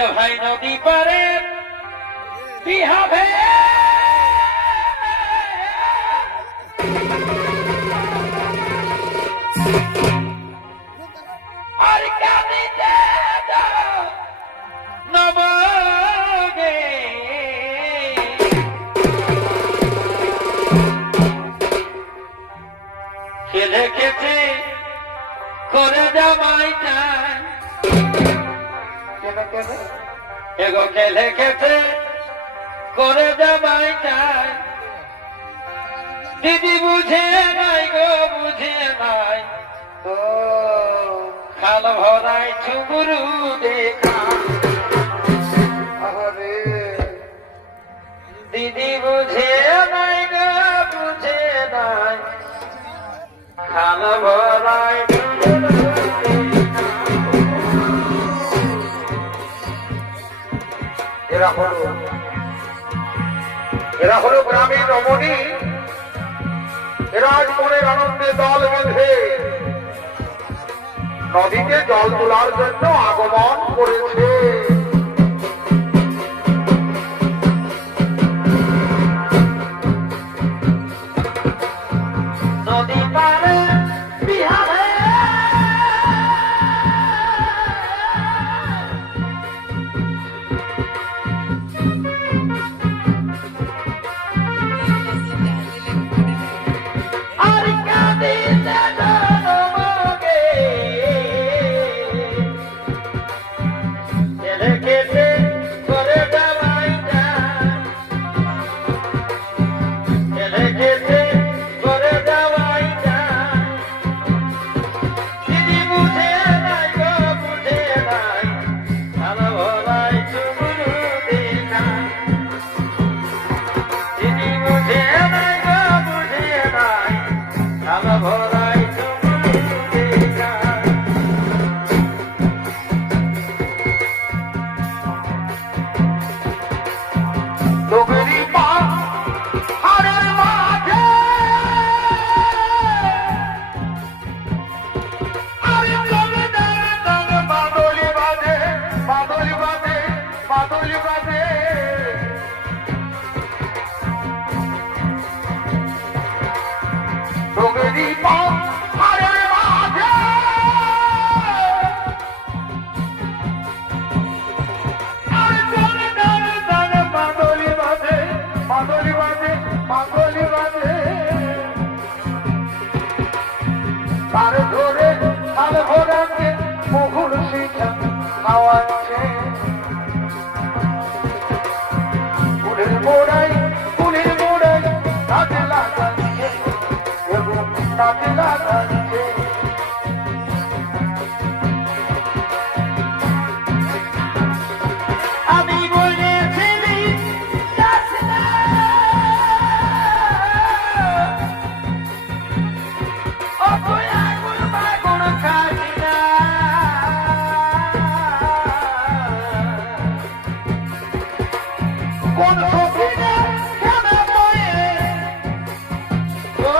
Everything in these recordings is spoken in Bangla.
এ ভাই নদী পারে বিহাবে আর কাঁদিতে নবগে খেলে খেতে করে জামাইটা এগো খেলে খেতে করে জামাইটা দিদি বুঝে নাই গো বুঝে নাই ও খাল ভরাই ছুগুরু দেখা দিদি বুঝে নাই গো বুঝে নাই খাল ভরাই এরা হলো গ্রামীণ রমণী। এরা আজ মনের আনন্দে দল বেঁধে নদীতে জল তোলার জন্য আগমন করেছে। নদী পারে বিহারে আর কাঁদিতে নবগে খেলে খেতে করে জামাইটা খেলে খেতে করে জামাইটা দিদি বুঝে নাই গো বুঝে নাই ভালো ভরাই চুগুরু দেখা দিদি বুঝে নাই গো বুঝে নাই ভালো ভরাই চুগুরু দেখা ডুবুরি পা হারের মাঝে আরে জলে দাঁড়ে বাদলি বাঁধে বাদলি বাঁধে বাদলি বাঁধে ডুবুরি পা হারের মাঝে আরে জলে দাঁড়ে বাদলি বাঁধে বাদলি বাঁধে বাদলি বাঁধে তার ধরে খাল ভরাকে মুহুর শিখা খাওয়াচ্ছে ফুলের মোড়াই কাজে লাগাচ্ছে এবং কাজে লাগাচ্ছে আমি বলেছিলি যাস না ও তুই আগুন বাগুন খাবি না কোন সখিনে কেমে বয়ে ও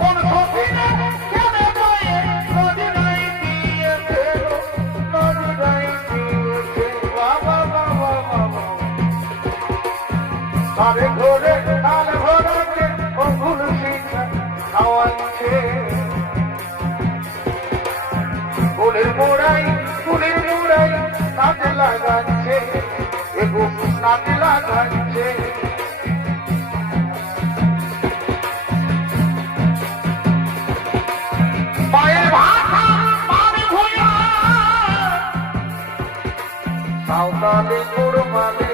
কোন সখিনে কেমে বয়ে নদী নাই দিয়েছে নদী নাই দিয়েছে বাবা বাবা বাবা তারে ঘরে কাল ভরাকে ও ভুল শিখা খাওয়াচ্ছে ফুলের মোড়াই কাজে লাগাচ্ছে এবং কাজে লাগাচ্ছে পায়ের ভাষা পানি ভুঁইয়া সাঁওতালি কুড়মালি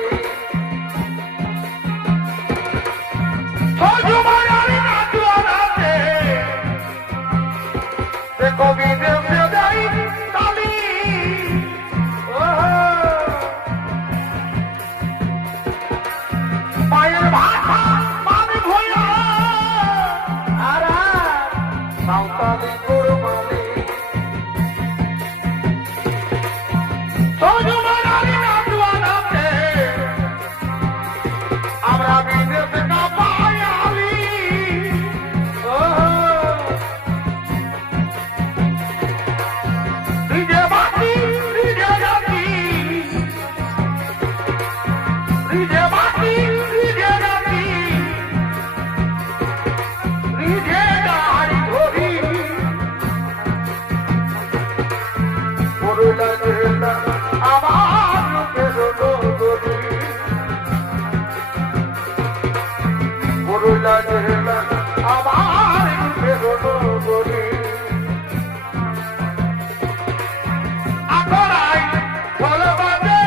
সজুমারি নাচুয়ারাতে সে কবি দেশে যাই কালি পায়ের ভাষা পানি ভুঁইয়া আর সাঁওতালি কুড়মালি সজুমারি নাচুয়ারাতে আমরা বিদেশে না পায়ালি লাগে না আমার রূপের নগরী লাগে না আমার রূপের নগরী আকরাই ফলবাদে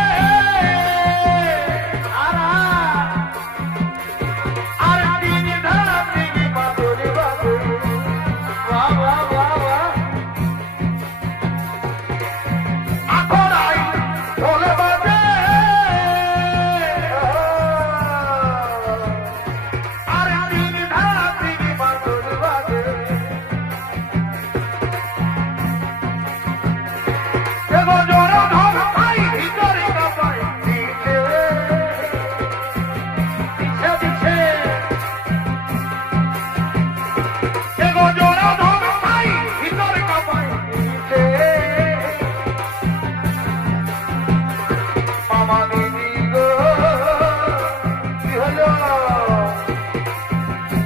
আর তিন ধারা তিন মাধুরী বাবু বাবা বাবা আকরাই ফলবাদে আর তিন ধারা তিন মাধুরী বাবু এগো জোড়া ধর ভাই ভিতরে কাপাই দিছে দিছে দিছে এগো জোড়া ধর ভাই ভিতরে কাপাই দিছে মামা দিদি গো কি হলো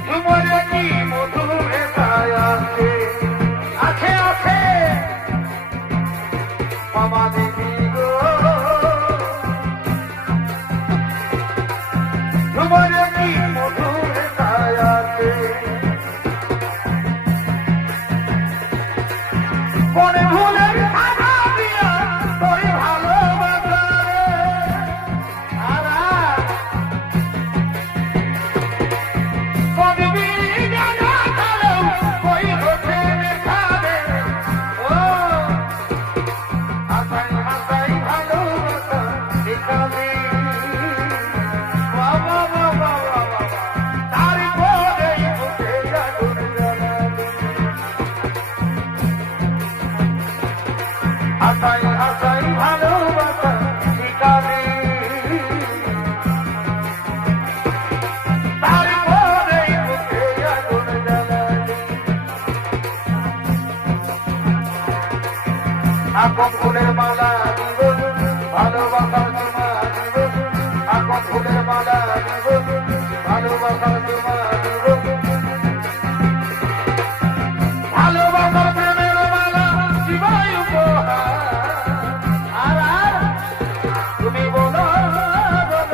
তোমার কি মধু ভেসায় আছে আছে আছে মামা দিদি গো তোমার কি মধু ভেসায় আছে কোনে ভুলে খানা দিয়া তোর ভালোবাসা আরা কবি জানা কালো কই হোঠে খাবে ও হাসাই হাসাই ভালোবাসা দেখাবে বাবা বাবা বাবা তার পরে উঠে আগুন জ্বালাবে হাসাই হাসাই ভালোবাসা দেখাবে তার পরে উঠে আগুন জ্বালাবে এখন ফুলের মালা দিব ভালোবাসার চুমা দিব এখন ফুলের মালা দিব ভালোবাসার চুমা দিব ভালোবাসার প্রেমের মালা দিবাই উপহার আর আর তুমি বলো বলো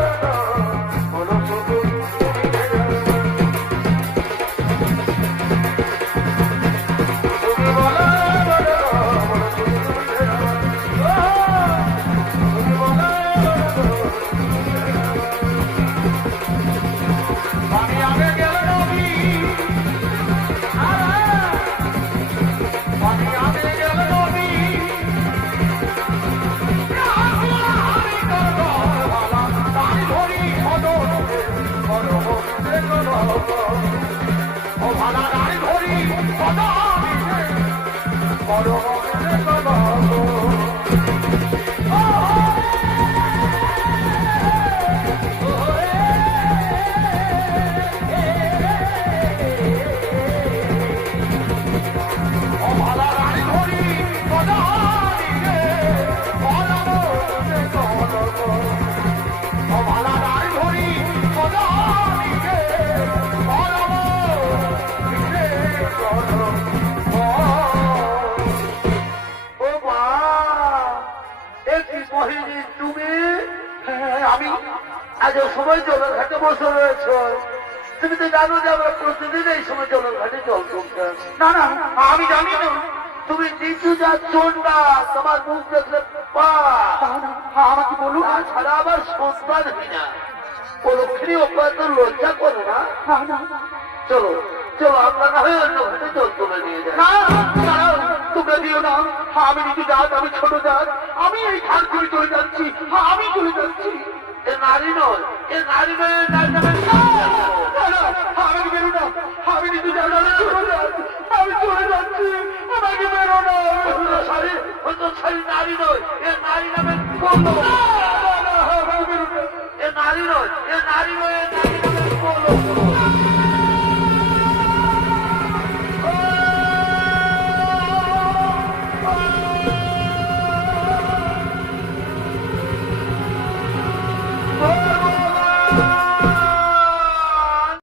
বলো শুধু তুমি তুমি বলো বলো বলো শুধু তুমি বলো আমি আগে গেল নবী আমি আগে গেল নবী আমি তাই ধরি ও ভালা তাই ধরি আমি আজ সময় জলের ঘাটে বসে রয়েছ তুমি তো জানো যে আমরা প্রতিদিন এই সময় জলের ঘাটে জল তুলতে না না আমি জানি না তুমি নিচু যাচ্ছ না তোমার মুখ দেখলে আমাকে বলুন ছাড়া আবার সন্তান না পরক্ষণী অপায় তো লজ্জা করে না চলো চলো আমরা না হয় অন্য ঘাটে জল তুলে নিয়ে যাই না তোমরা দিও না আমি নিচু জাত আমি ছোট জাত আমি এই খাল করে চলে যাচ্ছি আমি চলে যাচ্ছি এ নারী নয় এ নারী নয় আমি বেরো না আমি নিচু জাত আমি চলে যাচ্ছি আমাকে বেরো না সারি নারী নয় এ নারী নামে এ নারী নয় এ নারী নয়